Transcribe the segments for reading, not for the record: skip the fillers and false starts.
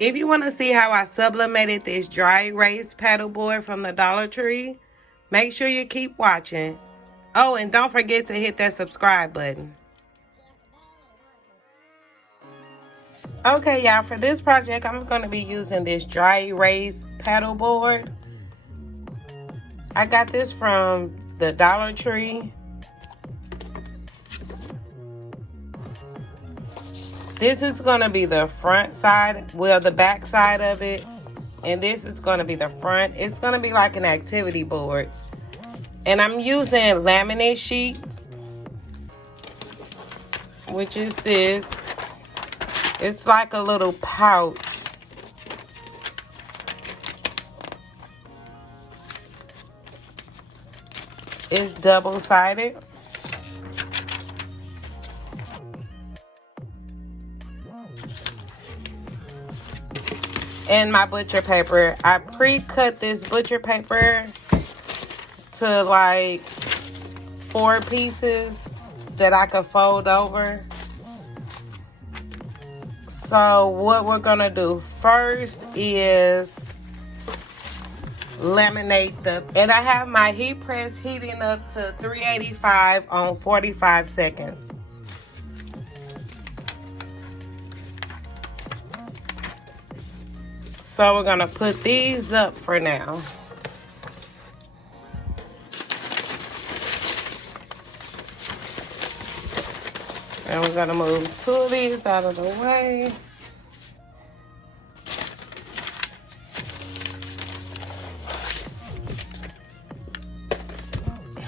If you want to see how I sublimated this dry erase paddle board from the Dollar Tree, make sure you keep watching. Oh, and don't forget to hit that subscribe button. Okay, y'all, for this project, I'm going to be using this dry erase paddle board. I got this from the Dollar Tree. This is going to be the front side, well, the back side of it. And this is going to be the front. It's going to be like an activity board. And I'm using laminate sheets, which is this. It's like a little pouch. It's double-sided. And my butcher paper. I pre-cut this butcher paper to like 4 pieces that I could fold over. So what we're gonna do first is laminate and I have my heat press heating up to 385 on 45 seconds. So we're gonna put these up for now. And we're gonna move 2 of these out of the way.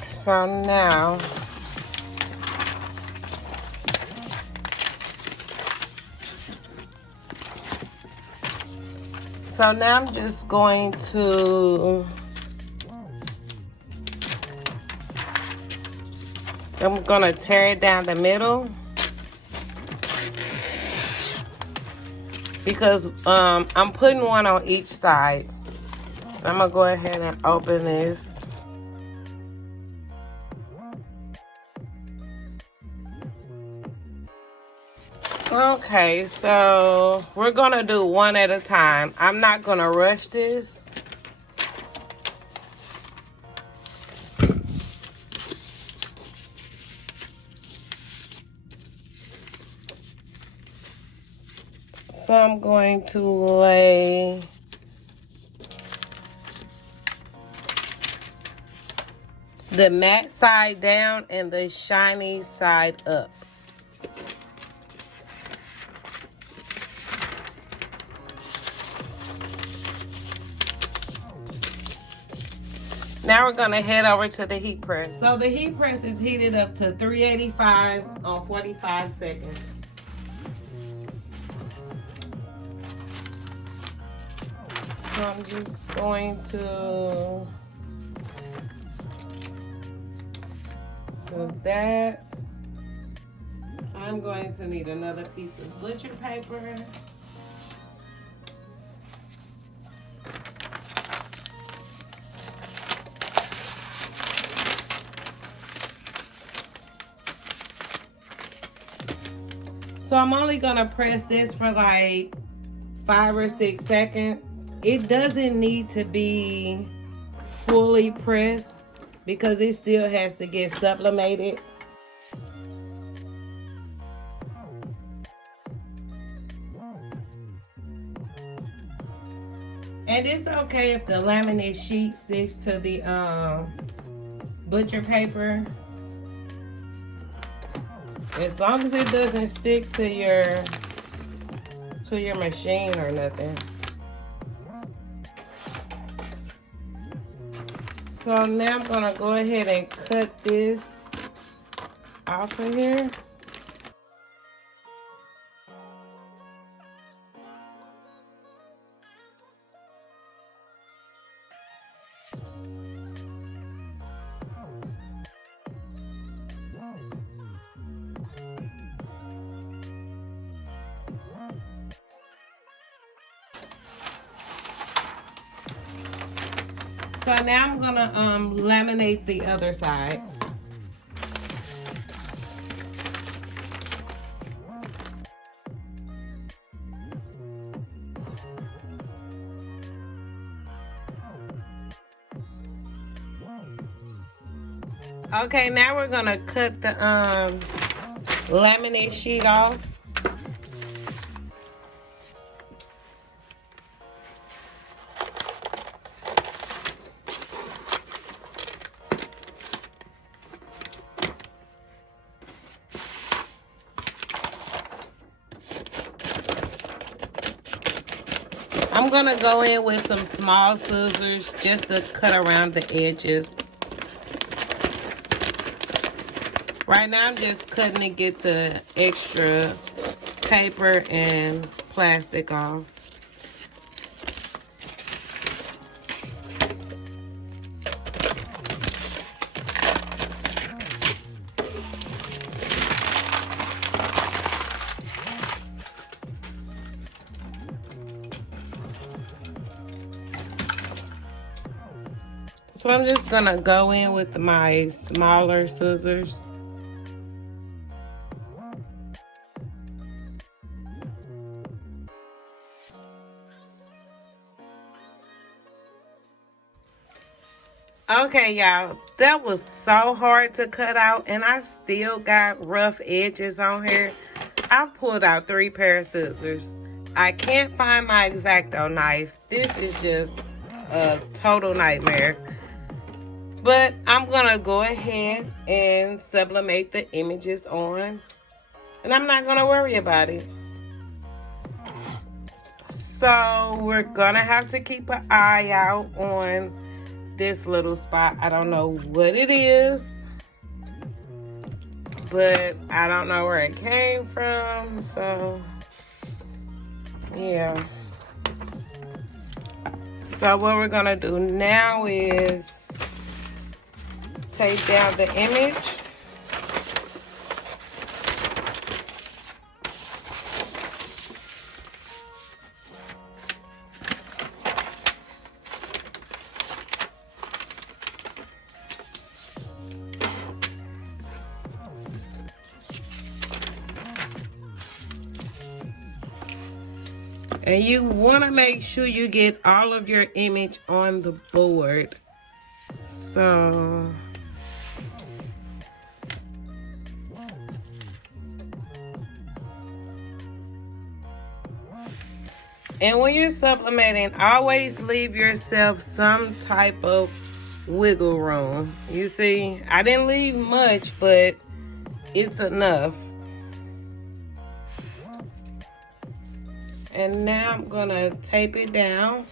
So now, I'm just going to, I'm gonna tear it down the middle because I'm putting one on each side. I'm gonna go ahead and open this. Okay, so we're gonna do one at a time. I'm not gonna rush this. So I'm going to lay the matte side down and the shiny side up. Now we're gonna head over to the heat press. So the heat press is heated up to 385 on 45 seconds. So I'm just going to do that. I'm going to need another piece of butcher paper. So I'm only gonna press this for like 5 or 6 seconds. It doesn't need to be fully pressed because it still has to get sublimated. And it's okay if the laminate sheet sticks to the butcher paper. As long as it doesn't stick to your machine or nothing. So now I'm gonna go ahead and cut this off of here. So now I'm gonna laminate the other side. Okay, now we're gonna cut the laminate sheet off. I'm gonna go in with some small scissors just to cut around the edges. Right now I'm just cutting to get the extra paper and plastic off. So I'm just gonna go in with my smaller scissors. Okay, y'all, that was so hard to cut out, and I still got rough edges on here. I've pulled out 3 pairs of scissors. I can't find my X-Acto knife. This is just a total nightmare. But I'm gonna go ahead and sublimate the images on, and I'm not gonna worry about it. So we're gonna have to keep an eye out on this little spot. I don't know what it is, but I don't know where it came from, so yeah. So what we're gonna do now is take down the image. And you want to make sure you get all of your image on the board. So and when you're sublimating, always leave yourself some type of wiggle room. You see, I didn't leave much, but it's enough. And now I'm gonna tape it down.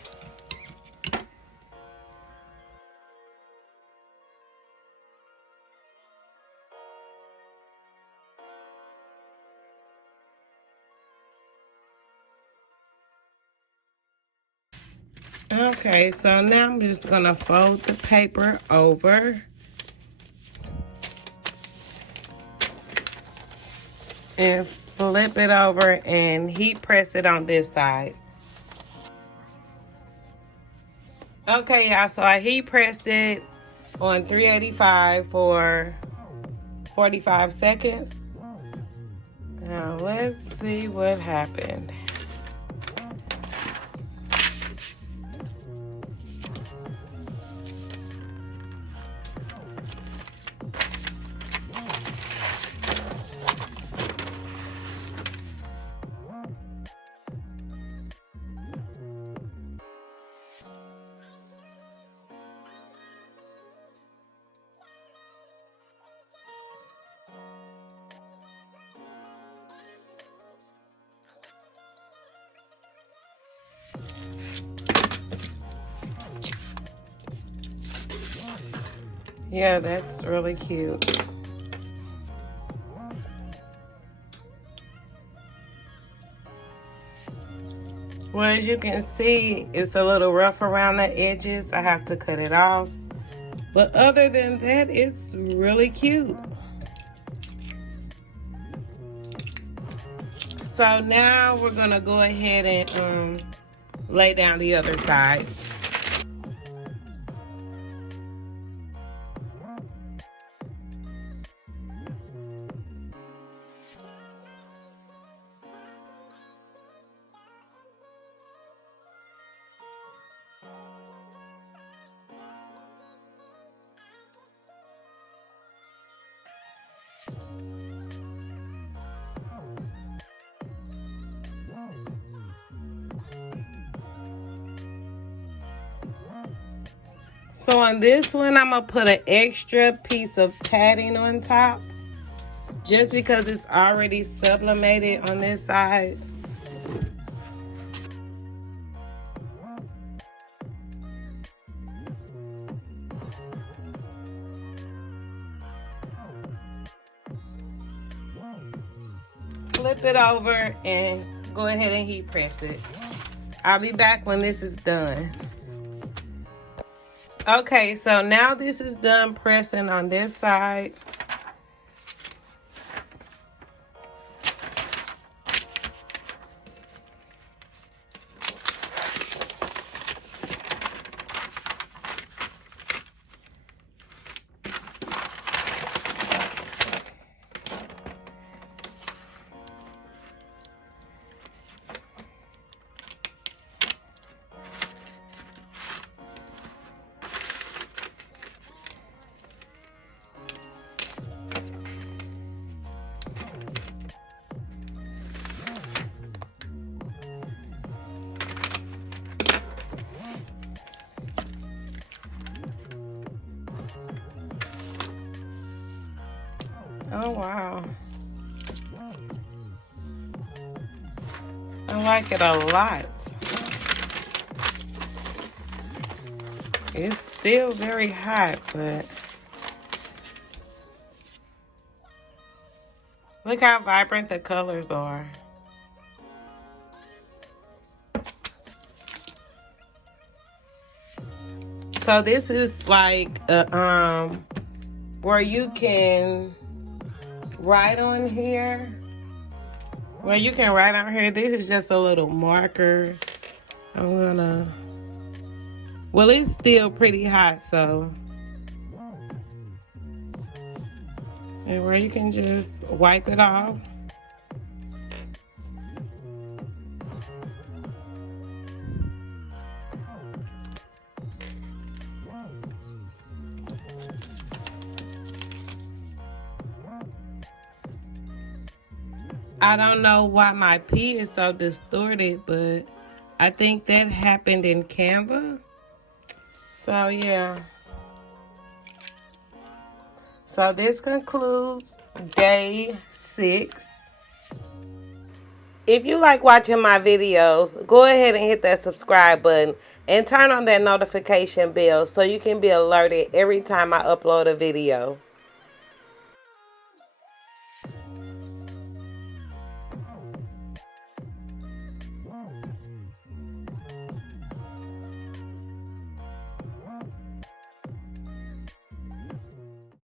Okay, so now I'm just gonna fold the paper over and flip it over and heat press it on this side. Okay, y'all, so I heat pressed it on 385 for 45 seconds. Now let's see what happened. Yeah, that's really cute. Well, as you can see, it's a little rough around the edges. I have to cut it off. But other than that, it's really cute. So now we're gonna go ahead and lay down the other side. So on this one, I'm going to put an extra piece of padding on top. Just because it's already sublimated on this side. Flip it over and go ahead and heat press it. I'll be back when this is done. Okay, so now this is done pressing on this side. Oh, wow. I like it a lot. It's still very hot, but look how vibrant the colors are. So this is like where you can write on here. Where you can write on here. This is just a little marker. I'm gonna. Well, it's still pretty hot, so. And where you can just wipe it off. I don't know why my P is so distorted, but I think that happened in Canva. So yeah. So this concludes day 6. If you like watching my videos, go ahead and hit that subscribe button and turn on that notification bell so you can be alerted every time I upload a video.